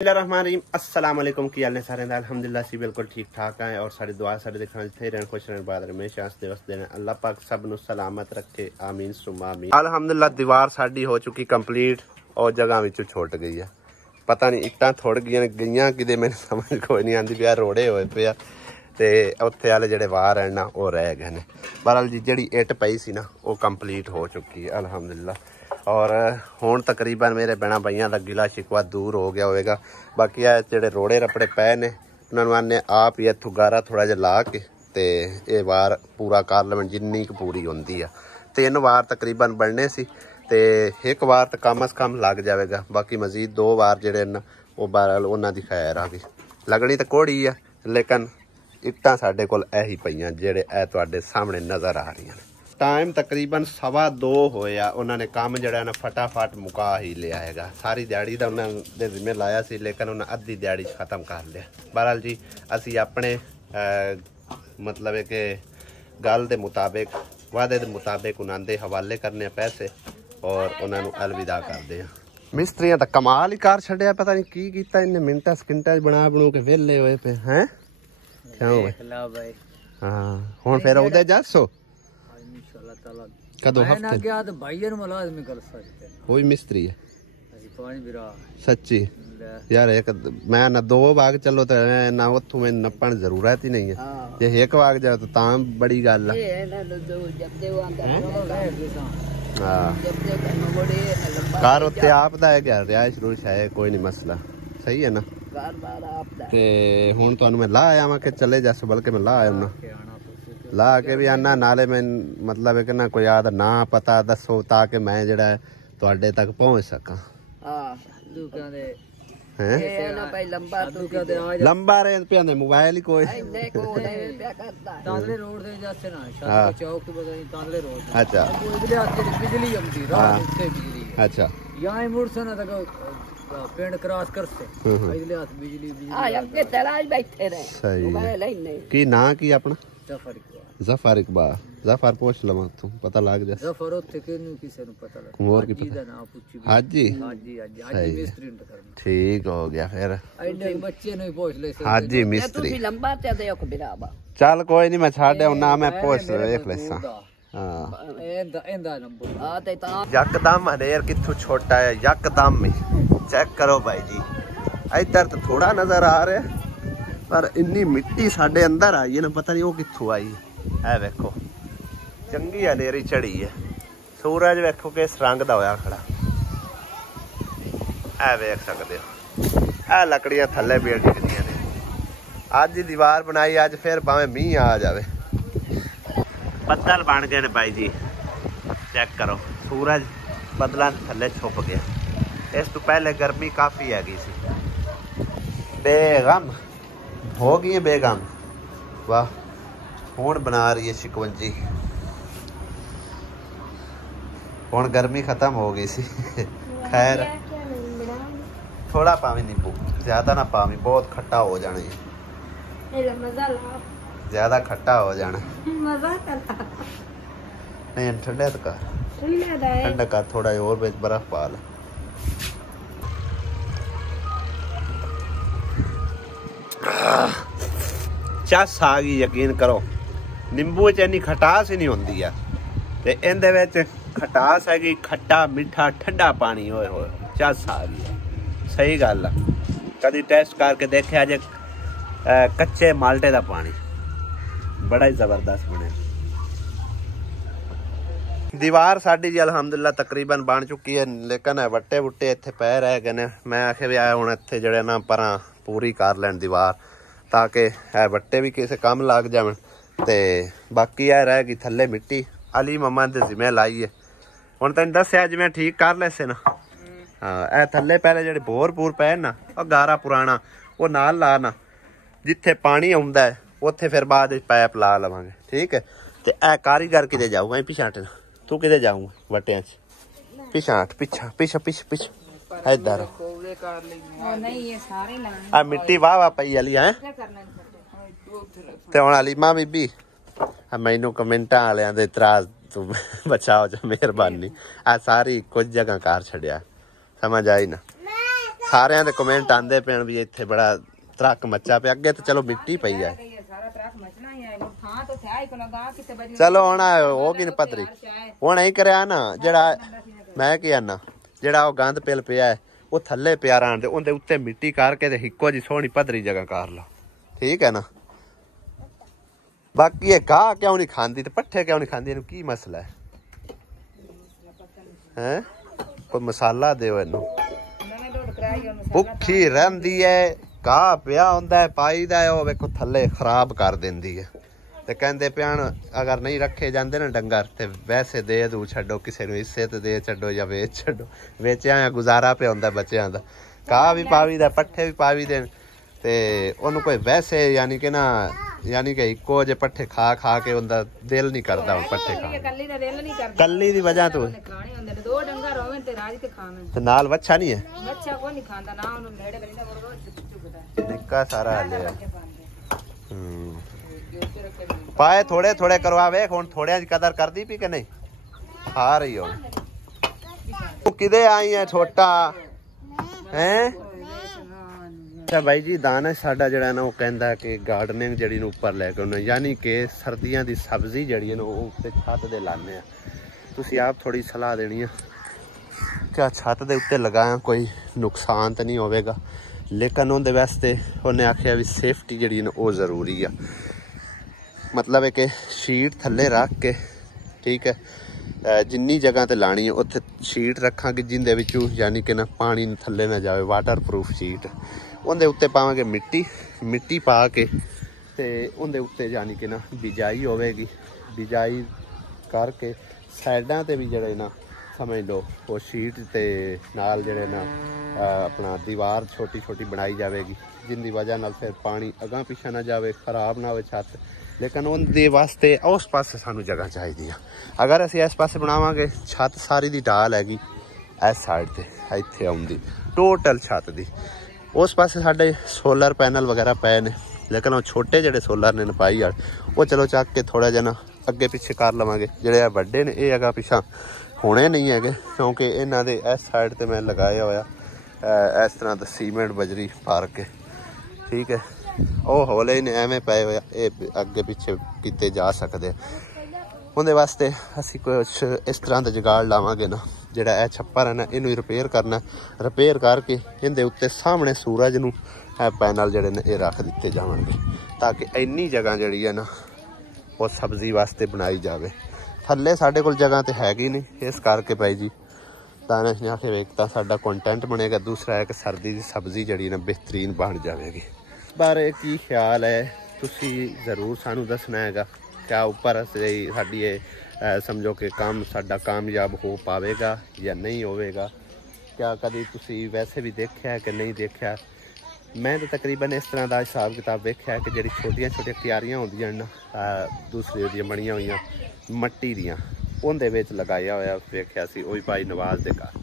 अस्सलाम वालेकुम की हाल ने सारे अल्हम्दुलिल्लाह सी बिल्कुल ठीक ठाक है और सारी दुआ सारे देखना थे रहन खुश रहन बाद हमेशा हंसते वसते रहन अल्लाह पाक सब नु सलामत रखे आमीन सुम्मा आमीन। अल्हम्दुलिल्लाह दीवार साडी हो चुकी कंप्लीट और जगह विच छुट गई है, पता नहीं इट्टां थोड़ गईयां किदे मैंने समझ कोई नहीं आंदी पिया, रोड़े होए पे ते उत्थे वाले जेड़े वार हैं ना वो रह गए ने। बहरहाल जी जेड़ी इट पई सी ना वो कंप्लीट हो चुकी है अल्हम्दुलिल्लाह और हुण तकरीबन मेरे भैन भाइयों का गिला शिकवा दूर हो गया होगा। बाकी आ जेड़े रोड़े रपड़े पै ने उन्होंने आने आप ही इत्थों गारा थोड़ा जिहा ला के ते ये वार पूरा कर लवन जिन्नी क पूरी होंदी आ। 3 वार तकरीबन बनने सी ते एक वार तो कम अज कम लग जाएगा, बाकी मजीद 2 वार जेड़े न वो बहरहाल उन्हां दी खैर आ गई। लगनी तो कोड़ी है लेकिन इट्टां साडे कोल ऐही पईयां जेड़े ऐ तुहाडे सामने नज़र आ रही हैं। टाइम तकरीबन 2:15 होया, उन्होंने काम जड़ा ना फटाफट मुका ही लिया है। सारी दिहाड़ी का उन्होंने जिम्मे लाया सी लेकिन उन्हें अद्धी दिहाड़ी खत्म कर लिया। बहरहाल जी असी अपने मतलब है कि गल के मुताबिक वादे के मुताबिक उन्होंने हवाले करने पैसे और उन्होंने अलविदा करते हैं। मिस्त्रियां तो कमाल ही कर छड़िया, पता नहीं की कीता इन्हें मिनटा सकिंटा बना बनू के वेले होए पे हैं। हाँ हुण फिर उदे जासो कदों हफ्ते क्या तो भाईया नु लाजमी कर सकते कोई मिस्त्री है सच्ची यार। एक मैं ना 2 बाग चलो तो ना उथों मैं नपण जरूरत ही नहीं है। जे एक बाग जाओ तो तां बड़ी गल है। कार उत्ते आप दा है क्या रिहाइश रूश है कोई नहीं मसला सही है ना। ते हुण तुहानू मैं ला आया वां के चले जासो, बल्कि मैं ला आया ना ला के भी आना नाले मैं मतलब है कि ना कोई याद ना पता दसो ताकि मैं जड़ा है तुहाडे तक पहुंच सका। लंबा रेंज पे आंदे मोबाइल ही कोई तांदले रोड से जाते ना शादी चौक से बता तांदले रोड। अच्छा बिजली आंदी रात से बिजली। अच्छा यहां मुड़ से ना तक पेंड क्रॉस करते इधर हाथ बिजली आ अगे तलाश बैठे रहे सही मोबाइल ही नहीं की ना की अपना जफर इकबाल जफर पूछ लवा तू पता लग जा जफर ओथे केनु किसे नु पता लग मोर की पता ना पूछी हाजी हाजी हाजी मिस्त्री ने करना ठीक हो गया। फिर एडे बच्चे नु पूछ ले हाजी मिस्त्री तू लंबा ते दे को बिराबा चल कोई नहीं मैं छाड़े ना मैं पूछ देख लेसा। हां एंदा नंबर आ ते ता यकदम हनेर किथु छोटा है यकदम ही चेक करो भाई जी। इधर तो थोड़ा नजर आ रहा है पर इन्नी मिट्टी साडे अंदर आई है ना पता नहीं वो कित्थों आई है। वेखो चंगी हनेरी चढ़ी है, सूरज वेखो किस रंग दा होया खड़ा ऐ वेख सकते हो। ऐ लकड़ियां थल्ले पेड़ डिगदियां ने। अज ही दीवार बनाई अज फिर भावें मीह आ जावे। बदल बन गए ने भाई जी चेक करो, सूरज बदलों थल्ले छुप गया। इस तो पहले गर्मी काफ़ी हैगी सी। बेगम हो गई है बेगम वाह हुण बना रही है शिकवंजी। हुण गर्मी खत्म हो गई सी। खैर थोड़ा पावी नींबू ज्यादा ना पावी, बहुत खट्टा हो जाना है, ज्यादा खट्टा हो जाना नहीं ठंडे का ठंडा का थोड़ा और बेच बर्फ पा ला। चस आ गई यकीन करो, नींबू च इन्नी खटास ही नहीं होंदी है ते इहदे विच खटास हैगी खट्टा मिठा ठंडा पानी होए होए चस आ गई। सही गल है, कभी टेस्ट करके देखा जे कच्चे माल्टे का पानी बड़ा ही जबरदस्त बने। दीवार साडी जी अल्हम्दुलिल्लाह तकरीबन बन चुकी है लेकिन वट्टे वुट्टे इत्थे पै रह गए ने। मैं आखे भी आया हुण इत्थे जेड़े ना परां पूरी कर लैन दीवार ताकि वट्टे भी किसी काम लग जावन ते बाकी है रह गई थल्ले मिट्टी अली मम्मा दे जिम्मे लाई है। हुण तैनूं दस्सिया जिवें ठीक कर लैसे ना। हाँ ए थल्ले पहले जेड़े बोर पूर पै ना वो गारा पुराना वो नाल ला ना, जिथे पानी आउंदा है उत्थे फिर बाद पैप ला लवांगे ठीक है। ते ए कारीगर किते जाऊगा पिछा हट तू किते जाऊंगा वट्टियां च पिछा हट पिछा पिछा पिछा पिछा इधर आ मिट्टी वाह वाह पई अली है ते हुण अलीमा बीबी मैनू कमेंटा वालियां दे इतराज तू बचाओ जो मेहरबानी आ सारी कुछ जगह कार छड़िया समझ आई ना। ਸਾਰਿਆਂ ਦੇ ਕਮੈਂਟ ਆਂਦੇ ਪੈਣ ਵੀ ਇੱਥੇ ਬੜਾ ਤਰਕ ਮੱਚਾ ਪਿਆ। ਅੱਗੇ ਤਾਂ ਚਲੋ ਮਿੱਟੀ ਪਈ ਹੈ। ਚਲੋ ਹੁਣ ਉਹ ਕੀ ਪੱਧਰੀ ਹੁਣ ਐਂ ਕਰਿਆ ਨਾ, ਜਿਹੜਾ ਮੈਂ ਕੀ ਆਨਾ, ਜਿਹੜਾ ਉਹ ਗੰਦ ਪਿਲ ਪਿਆ ਉਹ ਥੱਲੇ ਪਿਆ ਰਹਿਣ ਦੇ, ਉਹਦੇ ਉੱਤੇ ਮਿੱਟੀ ਕਰਕੇ ਤੇ ਇੱਕੋ ਜੀ ਸੋਹਣੀ ਪੱਧਰੀ ਜਗ੍ਹਾ ਕਰ ਲਾ, ਠੀਕ ਹੈ ਨਾ। ਬਾਕੀ ਇਹ ਗਾਹ ਕਿਉਂ ਨਹੀਂ ਖਾਂਦੀ ਤੇ ਪੱਠੇ ਕਿਉਂ ਨਹੀਂ ਖਾਂਦੀ, ਇਹਨੂੰ ਕੀ ਮਸਲਾ ਹੈ? ਕੋਈ ਮਸਾਲਾ ਦਿਓ ਇਹਨੂੰ। ਭੁੱਖੀ ਰਹਿੰਦੀ ਹੈ, ਗਾਹ ਪਿਆ ਹੁੰਦਾ ਪਾਈਦਾ, ਉਹ ਵੇਖੋ ਥੱਲੇ ਖਰਾਬ ਕਰ ਦਿੰਦੀ ਹੈ। ਤੇ ਕਹਿੰਦੇ ਪਿਆਣ ਅਗਰ ਨਹੀਂ ਰੱਖੇ ਜਾਂਦੇ ਨਾ ਡੰਗਰ ਤੇ ਵੈਸੇ ਦੇ ਦੂ ਛੱਡੋ, ਕਿਸੇ ਨੂੰ ਹਿੱਸੇ ਤੇ ਦੇ ਛੱਡੋ ਜਾਂ ਵੇਚ ਛੱਡੋ। ਵੇਚਿਆ ਗੁਜ਼ਾਰਾ ਪਿਆ ਹੁੰਦਾ ਬੱਚਿਆਂ ਦਾ, ਘਾਹ ਵੀ ਪਾਵੀ ਦਾ, ਪੱਠੇ ਵੀ ਪਾਵੀ ਦੇ ਤੇ ਉਹਨੂੰ ਕੋਈ ਵੈਸੇ ਯਾਨੀ ਕਿ ਨਾ, ਯਾਨੀ ਕਿ ਇੱਕੋ ਜਿਹੇ ਪੱਠੇ ਖਾ ਖਾ ਕੇ ਉਹਦਾ ਦਿਲ ਨਹੀਂ ਕਰਦਾ ਹੁਣ ਪੱਠੇ ਖਾਣ। ਕੱਲੀ ਦੀ ਵਜ੍ਹਾ ਤੋਂ ਦੋ ਡੰਗਰ ਹੋਵੇ ਤੇ ਰਾਜ ਤੇ ਖਾਵੇਂ ਤੇ ਨਾਲ ਵੱਛਾ ਨਹੀਂ ਹੈ, ਵੱਛਾ ਕੋਈ ਨਹੀਂ ਖਾਂਦਾ ਨਾ, ਉਹਨੂੰ ਨੇੜੇ ਬੰਦਾ ਬਰੋ ਚੁੱਕਦਾ ਨਿੱਕਾ ਸਾਰਾ ਹਲਿਆ। ਪਾਏ ਥੋੜੇ ਥੋੜੇ ਕਰਵਾ ਵੇਖ, ਹੁਣ ਥੋੜਿਆਂ ਦੀ ਕਦਰ ਕਰਦੀ ਪਈ ਕਿ ਨਹੀਂ? ਖਾ ਰਹੀ ਹੋ ਤੂੰ ਕਿਦੇ ਆਈ ਹੈ ਛੋਟਾ ਹੈ? ਅੱਛਾ ਬਾਈ ਜੀ, ਦਾਨਿਸ਼ ਸਾਡਾ ਜਿਹੜਾ ਨਾ ਉਹ ਕਹਿੰਦਾ ਕਿ ਗਾਰਡਨਿੰਗ ਜਿਹੜੀ ਨੂੰ ਉੱਪਰ ਲੈ ਕੇ ਆਉਣਾ, ਯਾਨੀ ਕਿ ਸਰਦੀਆਂ ਦੀ ਸਬਜ਼ੀ ਜਿਹੜੀ ਹੈ ਨਾ ਉਹ ਉੱਤੇ ਛੱਤ ਦੇ ਲਾਉਂਦੇ ਆ। ਤੁਸੀਂ ਆਪ ਥੋੜੀ ਸਲਾਹ ਦੇਣੀ ਆ ਕਿ ਛੱਤ ਦੇ ਉੱਤੇ ਲਗਾਇਆ ਕੋਈ ਨੁਕਸਾਨ ਤਾਂ ਨਹੀਂ ਹੋਵੇਗਾ, ਲੇਕਿਨ ਉਹਦੇ ਵਾਸਤੇ ਉਹਨੇ ਆਖਿਆ ਵੀ ਸੇਫਟੀ ਜਿਹੜੀ ਨਾ ਉਹ ਜ਼ਰੂਰੀ ਆ। मतलब है कि शीट थले रख के, ठीक है, जिन्नी जगह ते लानी है उत्थे शीट रखांगे जिंदे विचों यानी कि ना पानी थले ना जाए, वाटर प्रूफ शीट। उहदे उत्ते पावांगे मिट्टी पा के ते उहदे उत्ते यानी कि ना बिजाई होवेगी। बिजाई करके साइडां ते भी जड़े ना समझ लो वो शीट ते नाल जड़े ना अपना दीवार छोटी छोटी बनाई जाएगी, जिंदी वजह नाल फिर पानी अगां पिछा ना जाए, खराब ना हो छत। लेकिन उनके वास्ते उस पास सानू जगह चाहिए। अगर असी इस पास बनावांगे, छत सारी दी ढाल हैगी इस साइड ते इत्थे आउंदी टोटल छत दी। उस पास साडे सोलर पैनल वगैरह पे ने, लेकिन वो छोटे जेडे सोलर ने पाई आ वो चलो चक के थोड़ा जना अगे पिछे कर लवांगे। जेडे वड्डे ने ये अगा पिछा होने नहीं है, क्योंकि इन्हां दे इस साइड ते मैं लगाया होया इस तरह दा सीमेंट बजरी पार के, ठीक है। ਉਹ ਹੌਲੇ ਨੇ ਐਵੇਂ ਪਏ ਹੋਏ, ਇਹ ਅੱਗੇ ਪਿੱਛੇ ਕੀਤੇ ਜਾ ਸਕਦੇ। ਉਹਦੇ ਵਾਸਤੇ ਅਸੀਂ ਕੁਛ ਇਸ ਤਰ੍ਹਾਂ ਦਾ ਜੁਗਾੜ ਲਾਵਾਂਗੇ ਨਾ, ਜਿਹੜਾ ਇਹ ਛੱਪਰ ਹੈ ਨਾ ਇਹਨੂੰ ਰਿਪੇਅਰ ਕਰਨਾ, ਰਿਪੇਅਰ ਕਰਕੇ ਇਹਦੇ ਉੱਤੇ ਸਾਹਮਣੇ ਸੂਰਜ ਨੂੰ ਇਹ ਪੈਨਲ ਜਿਹੜੇ ਨੇ ਇਹ ਰੱਖ ਦਿੱਤੇ ਜਾਣਗੇ, ਤਾਂ ਕਿ ਇੰਨੀ ਜਗ੍ਹਾ ਜਿਹੜੀ ਹੈ ਨਾ ਉਹ ਸਬਜ਼ੀ ਵਾਸਤੇ ਬਣਾਈ ਜਾਵੇ। ਥੱਲੇ ਸਾਡੇ ਕੋਲ ਜਗ੍ਹਾ ਤੇ ਹੈਗੀ ਨਹੀਂ, ਇਸ ਕਰਕੇ ਭਾਈ ਜੀ ਦਾਨਿਸ਼ ਨੇ ਆਖਿਆ ਵੇਖ ਤਾਂ ਸਾਡਾ ਕੰਟੈਂਟ ਬਣੇਗਾ। ਦੂਸਰਾ ਹੈ ਕਿ ਸਰਦੀ ਦੀ ਸਬਜ਼ੀ ਜਿਹੜੀ ਨਾ ਬਿਹਤਰੀਨ ਬਣ ਜਾਵੇਗੀ। बारे की ख्याल है तुसी ज़रूर सानू दसना हैगा। क्या उपर साडी समझो कि काम साडा कामयाब हो पावेगा या नहीं होवेगा? क्या कभी तुसी वैसे भी देखा है कि नहीं देखा? मैं तो तकरीबन इस तरह का हिसाब किताब देखा है कि जी छोटिया छोटिया क्यारियां होंदियां ना, दूसरी दी बनिया हुई मट्टी दियां, उहदे विच लगाया होया वेख्या सी ओही भाई नवाज दे घर।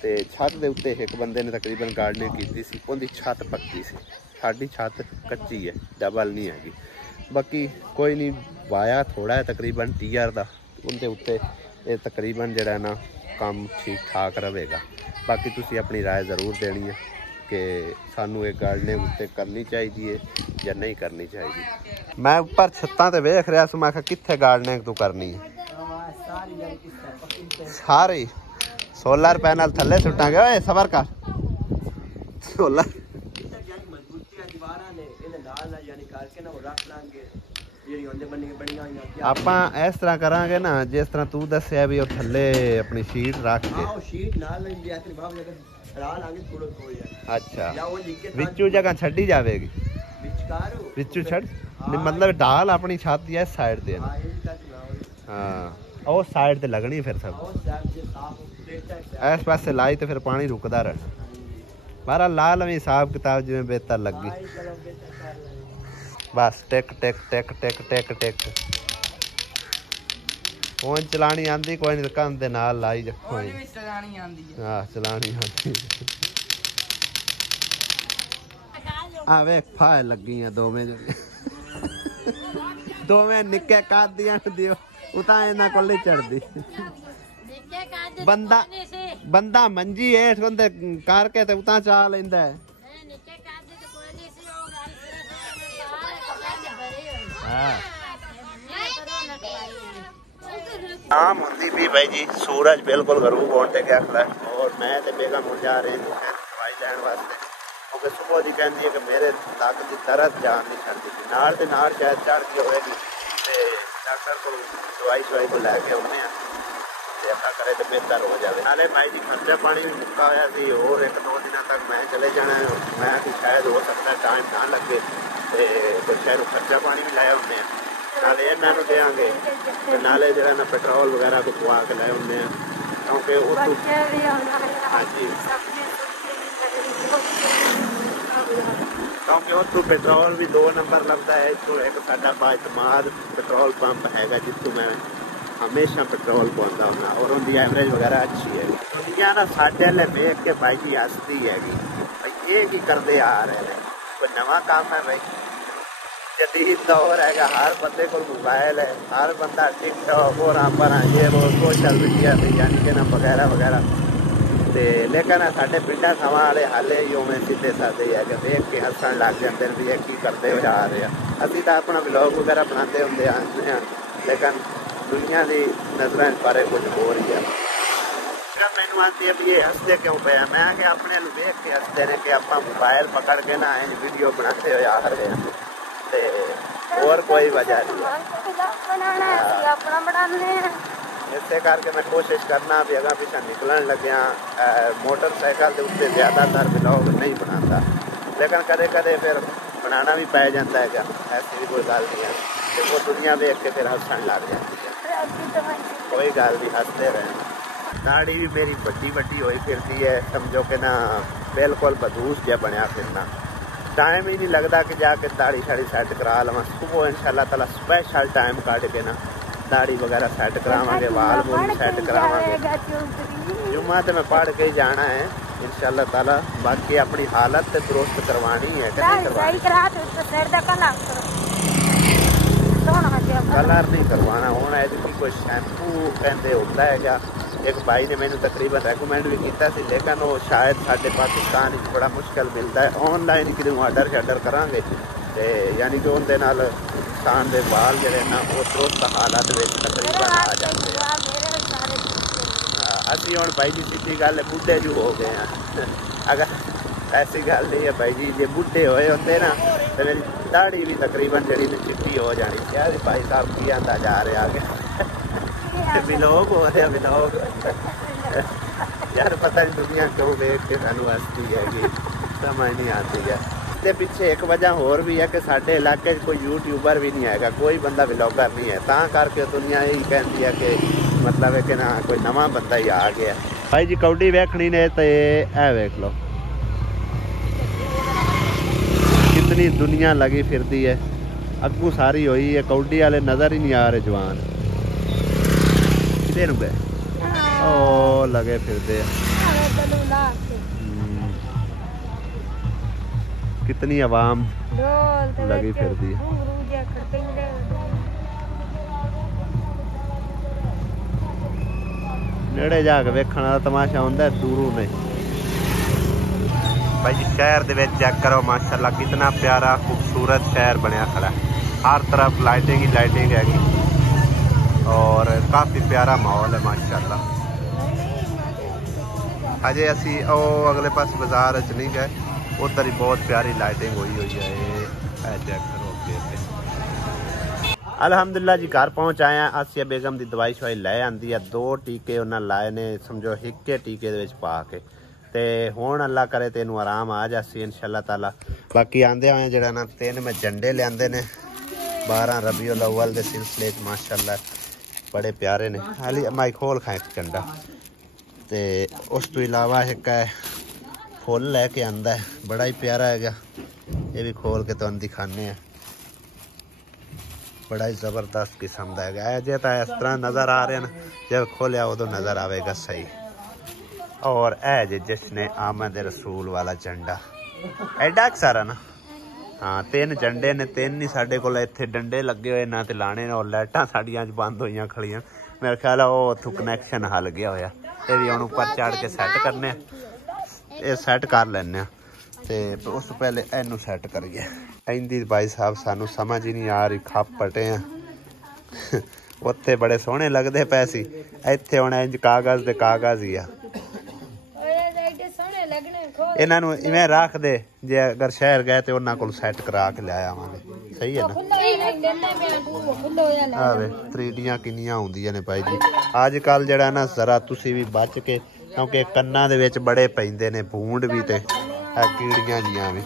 ते छत दे उत्ते एक बंदे ने तकरीबन गार्डनिंग कीती सी, उहदी छत पक्की सी, साडी छत कच्ची है, डबल नहीं हैगी। बाकी कोई नहीं, वाया थोड़ा है तकरीबन टीयर का, उनके उत्ते ये तकरीबन जड़ा ना काम ठीक ठाक रहेगा। बाकी तुसी अपनी राय ज़रूर देनी है कि सानू ये गार्डनिंग उत्ते करनी चाहिए या नहीं करनी चाहिए। मैं ऊपर छत्तां ते वेख रहा सो, मैं कित्थे गार्डनिंग तू करनी है? सारे सोलर पैनल थले सुटांगे। ओए सबर कर, सोलर ਆਪਾਂ ਇਸ ਤਰ੍ਹਾਂ ਕਰਾਂਗੇ ਨਾ, ਜਿਸ ਤਰ੍ਹਾਂ ਤੂੰ ਦੱਸਿਆ ਵੀ ਉਹ ਥੱਲੇ ਆਪਣੀ ਸ਼ੀਟ ਰੱਖ ਕੇ, ਸ਼ੀਟ ਨਾਲ ਅੱਛਾ ਵਿੱਚੋਂ ਜਗ੍ਹਾ ਛੱਡੀ ਜਾਵੇਗੀ, ਵਿੱਚੋਂ ਛੱਡ मतलब ढाल अपनी छत की इस साइड ते हाँ उस साइड ते लगनी फिर सब इस पासे लाई तो फिर पानी रुकदा रहना। बारा ला लवी हिसाब किताब जिवें बेहतर लगी। बस टिक टिक टिक टिक टिक टिक फोन चलानी आंदी कोई नहीं, कंध दे नाल लाई जा चलानी आंदी। हां चलानी आंदी। आ वेख फाय लगी है दोवें दोवें निक्के कादियां दियो उता इना कोल नहीं चढ़दी। निक्के काद ਬੰਦਾ ਮੰਜੀ ਹੇਠ ਹੁੰਦੇ ਕਰਕੇ ਤੇ ਉਤਾਂ ਚਾ ਲੈਂਦਾ ਹੈ। शाम होती भी भाई जी, सूरज बिल्कुल गरूब होने गया खड़ा और मैं ते बेगम जा रहे हैं दवाई लैन वास्ते क्योंकि सुबह की कहती है कि मेरे लक की दर्द जान नहीं छड़ी नाड़ ते नाड़ शायद चढ़ गई होगी ते डॉक्टर को दवाई शवाई को लैके आने ऐसा करे तो बेहतर हो जाए। नाले भाई जी खर्चा पानी भी मुक्का होया सी और 1-2 दिन तक मैं चले जाना मैं शायद हो सकता टाइम ना लगे तो शायद खर्चा पानी भी लाया होंगे नाले इन्होंने देंगे नाले जो ना पेट्रोल वगैरह को पवा के लाए होंगे क्योंकि हाँ जी क्योंकि उतू पेट्रोल भी 2 नंबर लगता है। इतों एक साडा बाइतमाद पेट्रोल पंप हैगा जितों मैं हमेशा पेट्रोल पाता हूँ और उनकी एवरेज वगैरह अच्छी है। दुनिया ना साढ़े वाले वेख के भाई जी हसती हैगी भाई ये की करते आ रहे हैं कोई नवा काम है भाई जदीद दौर हैगा हर बंदे को मोबाइल है हर बंदा टिकटॉक और ये वो सोशल मीडिया से यानी कि ना वगैरह वगैरह ते लेकिन साढ़े पिंडा थवां वाले हाले ही उवें सीधे साधे है कि देख के हसन लग जाते हैं भी ये की करते हुए आ रहे हैं। असीं तां अपना व्लॉग वगैरह बनाते होंगे लेकिन दुनिया की नजर बारे कुछ हो रही है। मैनू आती है भी ये हसते क्यों पे मैं कि अपने वेख के हसते ने कि आप मोबाइल पकड़ के ना वीडियो बनाते हुए आ रहे हैं और कोई वजह नहीं इसे करके मैं कोशिश करना भी अगर पीछे निकलन लग्या मोटरसाइकिल के उत्ते ज्यादातर व्लॉग नहीं बनाता लेकिन कदे कदे फिर बनाना भी पै जाता है क्या ऐसी भी कोई गल नहीं है तो वो दुनिया देख के फिर हसन लग जाती है कोई गल नहीं हंसते रहे। दाढ़ी भी मेरी बड़ी हुई फिरती है समझो कि ना बिल्कुल बदूस जहा बनया फिरना टाइम ही नहीं लगता कि जाके दाढ़ी शाड़ी सैट करा लवां सुबह इंशाल्लाह ताला स्पेशल टाइम कट के ना दाढ़ी वगैरह सैट करावांगे वाल वूल सैट करावांगे जुम्मा तो मैं पढ़ के ही जाना है इंशाल्लाह ताला बाकी अपनी हालत तो दुरुस्त करवानी है कलर नहीं करवाना होना है कोई शैम्पू कहते होता है क्या एक भाई ने मैंने तकरीबन रेकमेंड भी किया सी लेकिन वो शायद साढ़े पाकिस्तान बड़ा मुश्किल मिलता है ऑनलाइन कि ऑर्डर शार्डर करांगे ते यानी कि उनके नाल इंसान के बाल जो ना वो दुरुस्त हालत में तकरीबन आ जाते हैं। असी हम भाई जी सीधी गल बुढ़े जो हो गए हैं अगर ऐसी गल नहीं है भाई जी जे बुढ़े होए होते ना तो मेरी दाढ़ी भी तकरीबन जी चिट्टी हो जानी क्या भाई साहब की आंदा जा रहे आगे विलोक हो रहा विलोक यार पता नहीं दुनिया क्यों देख के सानू हसती है समझ नहीं आती है। इसके पीछे एक वजह होर भी है कि साढ़े इलाके कोई यूट्यूबर भी नहीं है कोई बंदा विलोगर नहीं है ता करके दुनिया यही कहती है कि मतलब है कि ना कोई नवा बंदा ही आ गया। भाई जी कौडी वेखनी ने तो ए वेख लो कितनी दुनिया लगी फिरती है अगू सारी हुई है कौडी वाले नजर ही नहीं आ रहे जवान गए ओ लगे फिरते कितनी आवाम लगी फिरती है। नेड़े जाके वेखण दा तमाशा हुंदा दूरों नहीं। भाई जी शहर दे विच चेक करो माशाल्लाह कितना प्यारा खूबसूरत शहर बनया खड़ा हर तरफ लाइटिंग ही लाइटिंग हैगी और काफ़ी प्यारा माहौल है माशाल्लाह। अजे असी ओ अगले पास बाजार च नहीं गए उधर ही बहुत प्यारी लाइटिंग हुई है चेक करो अल्हम्दुलिल्लाह जी घर पहुँच आया आसिया बेगम की दवाई शवाई लै आंदी है 2 टीके उन्हें लाए ने समझो हिक्के टीके दे विच पा के ते हुण अल्लाह करे तेनू आराम आ जासी इंशाल्लाह ताला। बाकी आंदे आए जरा ना 3 मैं झंडे लियाते ने 12 रबीउल अव्वल के सिलसिले माशाल्लाह बड़े प्यारे ने हाली माई खोल खाए झंडा ते उस तो इलावा एक फुल लैके आंदा है बड़ा ही प्यारा है ये भी खोल के तुहानू दिखाने हैं बड़ा ही जबरदस्त किस्म का है जे तो इस तरह नज़र आ रहे हैं जब खोलिया उदो नज़र आएगा सही। और ए जे जिसने आमद रसूल वाला झंडा एडा सारा ना हाँ 3 झंडे ने 3 ही साढ़े को इत्थे डंडे लगे हुए ना ते लाने और लाइटां साड़ियां बंद हुई खड़ियां मेरे ख्याल है वो उत्थों कनैक्शन हल गया होया ਇਹ ਵੀ ਹੁਣ ਉੱਪਰ ਚੜ ਕੇ ਸੈੱਟ ਕਰਨੇ ਆ। ਇਹ ਸੈੱਟ ਕਰ ਲੈਣੇ ਆ ਤੇ ਉਸ ਤੋਂ ਪਹਿਲੇ ਇਹਨੂੰ ਸੈੱਟ ਕਰੀਏ। ਇਹਦੀ ਭਾਈ ਸਾਹਿਬ ਸਾਨੂੰ ਸਮਝ ਹੀ ਨਹੀਂ ਆ ਰਹੀ, ਖੱਪ ਪਟੇ ਆ। ਉੱਥੇ ਬੜੇ ਸੋਹਣੇ ਲੱਗਦੇ ਪਏ ਸੀ, ਇੱਥੇ ਹੁਣ ਇੰਜ ਕਾਗਜ਼ ਦੇ ਕਾਗਜ਼ ਹੀ ਆ। ਇਹਨਾਂ ਨੂੰ ਇਵੇਂ ਰੱਖ ਦੇ, ਜੇ ਅਗਰ ਸ਼ਹਿਰ ਗਏ ਤੇ ਉਹਨਾਂ ਕੋਲ ਸੈੱਟ ਕਰਾ ਕੇ ਲੈ ਆਵਾਂਗੇ। ਸਹੀ ਹੈ ਨਾ? ਆਵੇ 3Dਆਂ ਕਿੰਨੀਆਂ ਹੁੰਦੀਆਂ ਨੇ ਭਾਈ ਜੀ ਅੱਜ ਕੱਲ। ਜਿਹੜਾ ਨਾ ਜ਼ਰਾ ਤੁਸੀਂ ਵੀ ਬਚ ਕੇ, ਕਿਉਂਕਿ ਕੰਨਾਂ ਦੇ ਵਿੱਚ ਬੜੇ ਪੈਂਦੇ ਨੇ ਭੂੰਡ ਵੀ ਤੇ ਕੀੜੀਆਂ ਜੀਆਂ ਵੀ।